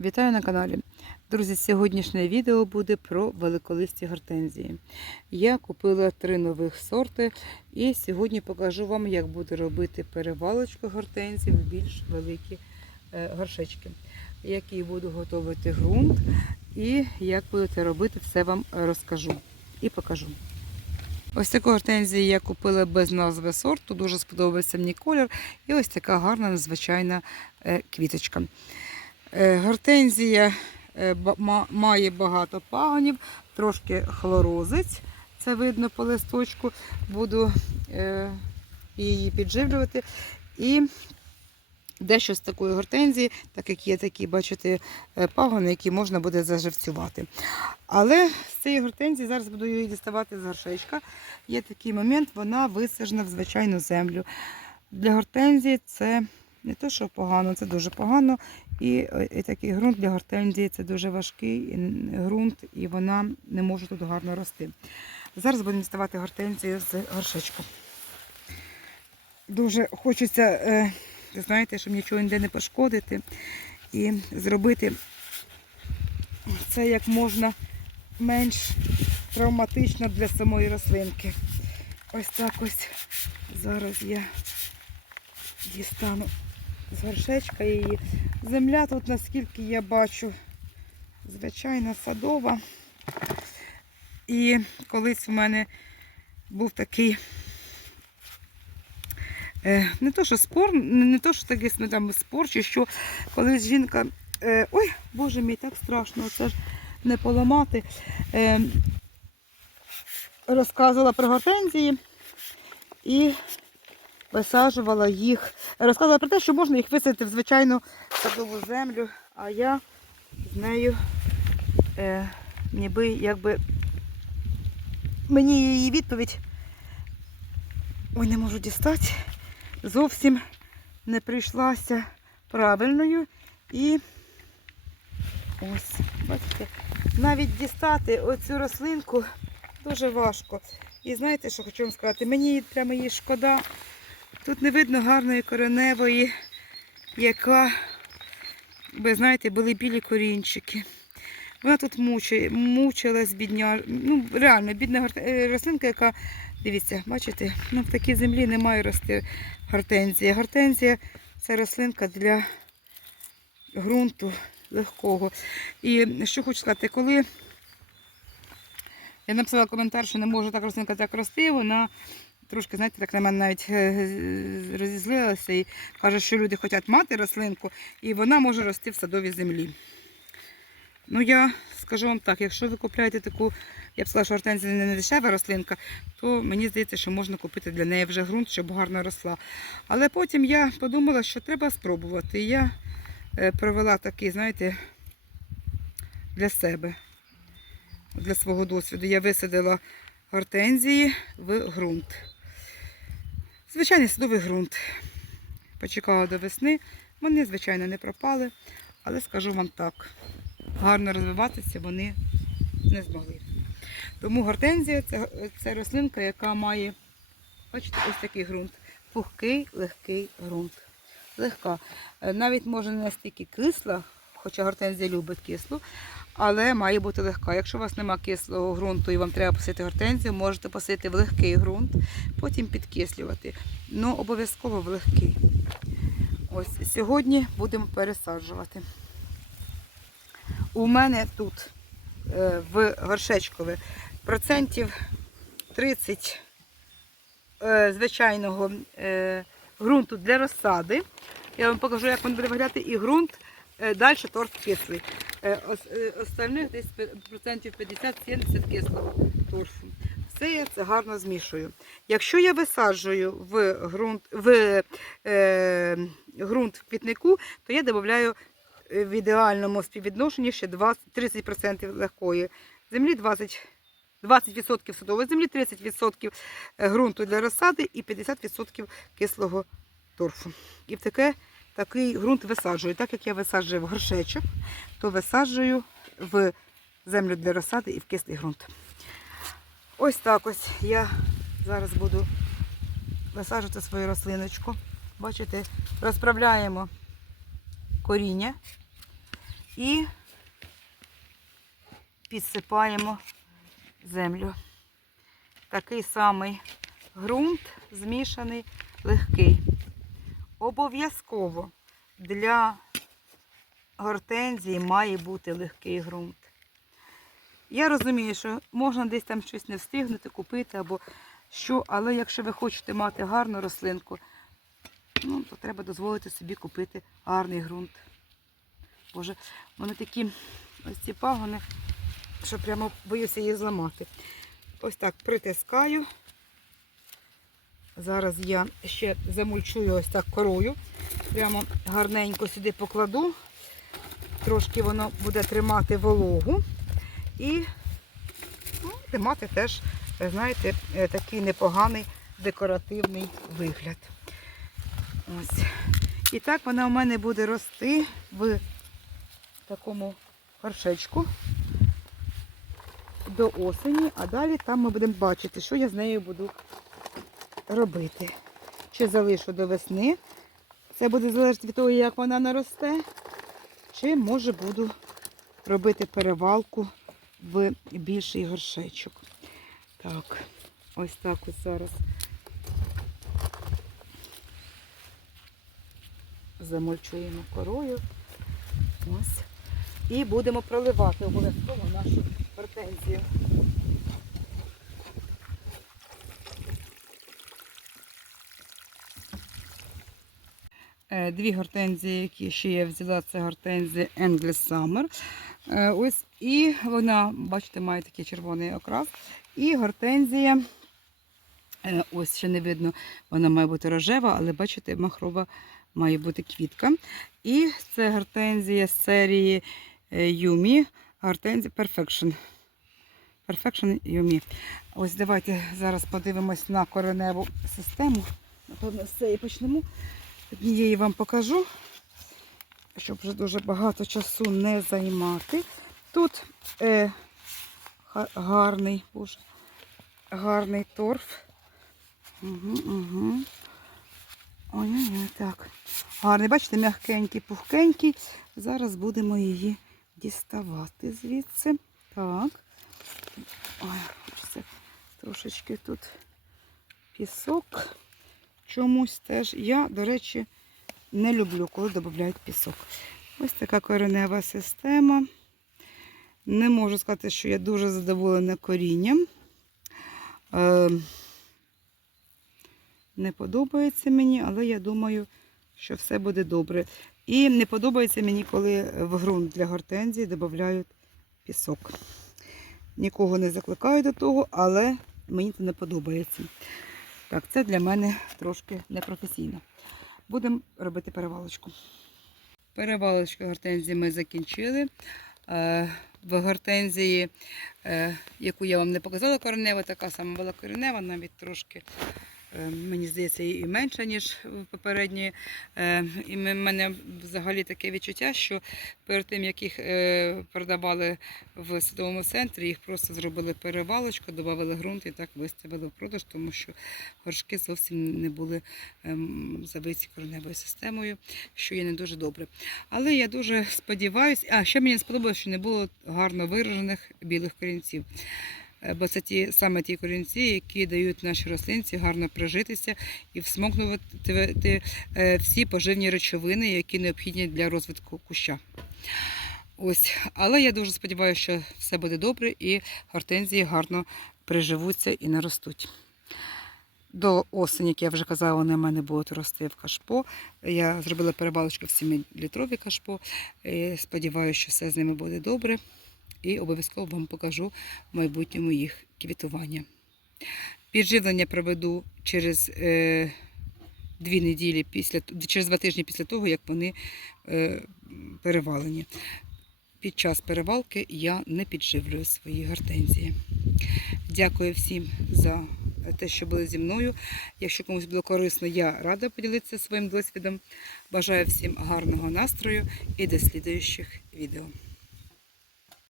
Вітаю на каналі. Друзі, сьогоднішнє відео буде про великолисті гортензії. Я купила три нових сорти і сьогодні покажу вам, як буду робити перевалочку гортензій в більш великі е, горшечки. Який буду готувати ґрунт і як будете робити, все вам розкажу і покажу. Ось таку гортензію я купила без назви сорту, дуже сподобався мені колір. І ось така гарна, надзвичайна е, квіточка. Е, Гортензія е, має багато пагонів, трошки хлорозить, це видно по листочку. Буду е, її підживлювати. І дещо з такої гортензії, так як є такі, бачите, пагони, які можна буде заживцювати. Але з цієї гортензії зараз буду її діставати з горшечка. Є такий момент, вона висаджена в звичайну землю. Для гортензії це не те, що погано, це дуже погано. І, е, і такий ґрунт для гортензії це дуже важкий ґрунт, і вона не може тут гарно рости. Зараз будемо діставати гортензію з горшечку. Дуже хочеться, е, ви знаєте, щоб нічого ніде не пошкодити і зробити це як можна менш травматично для самої рослинки. Ось так ось зараз я дістану з горшечка її. Земля тут, наскільки я бачу, звичайна садова. І колись в мене був такий е, не то, що спор, не то, що такий ну, там, спор, чи що колись жінка. Е, ой, боже мій, так страшно, це ж не поламати. Е, розказувала про гортензії і висаджувала їх. Розказувала про те, що можна їх висадити в звичайну садову землю, а я з нею е, ніби якби мені її відповідь ой, не можу дістати, зовсім не прийшлася правильною. І ось, бачите, навіть дістати оцю рослинку дуже важко. І знаєте, що хочу вам сказати? Мені прямо її шкода. Тут не видно гарної кореневої, яка, ви знаєте, були білі корінчики. Вона тут мучає, мучилась, бідня. Ну, реально, бідна е, рослинка, яка, дивіться, бачите, ну, в такій землі не має рости гортензія. Гортензія це рослинка для ґрунту легкого. І що хочу сказати, коли я написала коментар, що не може так рослинка так рости, вона трошки, знаєте, так на мене навіть е, розізлилася і каже, що люди хочуть мати рослинку, і вона може рости в садовій землі. Ну, я скажу вам так, якщо ви купляєте таку, я б сказала, що гортензія не дешева рослинка, то мені здається, що можна купити для неї вже ґрунт, щоб гарно росла. Але потім я подумала, що треба спробувати. І я е, провела такий, знаєте, для себе, для свого досвіду. Я висадила гортензії в ґрунт. Звичайний садовий ґрунт. Почекала до весни. Вони, звичайно, не пропали, але скажу вам так, гарно розвиватися вони не змогли. Тому гортензія це, рослинка, яка має, бачите, ось такий ґрунт. Пухкий, легкий ґрунт. Легка. Е, Навіть може не настільки кисла, хоча гортензія любить кислу, але має бути легка. Якщо у вас немає кислого ґрунту і вам треба посити гортензію, можете посити в легкий ґрунт, потім підкислювати. Ну, обов'язково в легкий. Ось сьогодні будемо пересаджувати. У мене тут е, в горшечкові процентів 30 е, звичайного е, ґрунту для розсади. Я вам покажу, як він буде виглядати, і ґрунт далі торф кислий. Е, е, Остальних десь процентів 50-70 кислого торфу. Все я це гарно змішую. Якщо я висаджую в ґрунт, в, е, ґрунт в квітнику, то я додаю е, в ідеальному співвідношенні ще 20, 30% легкої землі, 20, 20% садової землі, 30% ґрунту для розсади і 50% кислого торфу. І в таке, такий ґрунт висаджую. Так як я висаджую в горшечок, то висаджую в землю для розсади і в кислий ґрунт. Ось так ось я зараз буду висаджувати свою рослиночку. Бачите, розправляємо коріння і підсипаємо землю. Такий самий ґрунт змішаний, легкий. Обов'язково для гортензії має бути легкий ґрунт. Я розумію, що можна десь там щось не встигнути купити або що, але якщо ви хочете мати гарну рослинку, ну, то треба дозволити собі купити гарний ґрунт. Боже, вони такі ось ці пагони, що прямо боюся її зламати. Ось так притискаю. Зараз я ще замульчую ось так корою. Прямо гарненько сюди покладу. Трошки воно буде тримати вологу. І ну, буде мати теж, знаєте, е, такий непоганий декоративний вигляд. Ось. І так вона у мене буде рости в такому горшечку до осені, а далі там ми будемо бачити, що я з нею буду робити. Чи залишу до весни. Це буде залежати від того, як вона наросте. Чи може буду робити перевалку в більший горшечок. Так, ось так ось зараз замульчуємо корою. Ось. І будемо проливати обов'язково нашу гортензію. Дві гортензії, які ще я взяла, це гортензія Endless Summer. Е, Ось, і вона, бачите, має такий червоний окрас. І гортензія, е, ось ще не видно, вона має бути рожева, але бачите, махрова має бути квітка. І це гортензія з серії е, Yumi, гортензія Perfection. Perfection Yumi. Ось давайте зараз подивимось на кореневу систему. Напевно, з цієї почнемо. Однієї вам покажу, щоб вже дуже багато часу не займати. Тут е, гарний, боже, гарний торф. Угу, угу. Ой, ой, так. Гарний, бачите, м'якенький, пухкенький. Зараз будемо її діставати звідси. Так. Ой, хочеться трошечки тут пісок. Чомусь теж. Я, до речі, не люблю, коли додають пісок. Ось така коренева система. Не можу сказати, що я дуже задоволена корінням. Е, не подобається мені, але я думаю, що все буде добре. І не подобається мені, коли в ґрунт для гортензії додають пісок. Нікого не закликаю до того, але мені це не подобається. Так, це для мене трошки непрофесійно. Будемо робити перевалочку. Перевалочку гортензії ми закінчили. Е, В гортензії, е, яку я вам не показала, коренева, така сама була коренева, навіть трошки, мені здається, і менша, ніж в попередньої. Е, І в мене взагалі таке відчуття, що перед тим, як їх е, продавали в садовому центрі, їх просто зробили перевалочку, додали ґрунт і так виставили в продаж, тому що горшки зовсім не були ем, забиті кореневою системою, що є не дуже добре. Але я дуже сподіваюся, а ще мені сподобалося, що не було гарно виражених білих корінців. Е, Бо це ті саме ті корінці, які дають нашій рослинці гарно прижитися і всмокнути е, всі поживні речовини, які необхідні для розвитку куща. Ось, але я дуже сподіваюся, що все буде добре і гортензії гарно приживуться і наростуть. До осені, як я вже казала, вони в мене будуть рости в кашпо. Я зробила перевалочку в 7-літрові кашпо. І Сподіваюся, що все з ними буде добре. І обов'язково вам покажу в майбутньому їх квітування. Підживлення проведу через е, дві неділі після через два тижні після того, як вони е, перевалені. Під час перевалки я не підживлюю свої гортензії. Дякую всім за те, що були зі мною. Якщо комусь було корисно, я рада поділитися своїм досвідом. Бажаю всім гарного настрою і до слідуючих відео.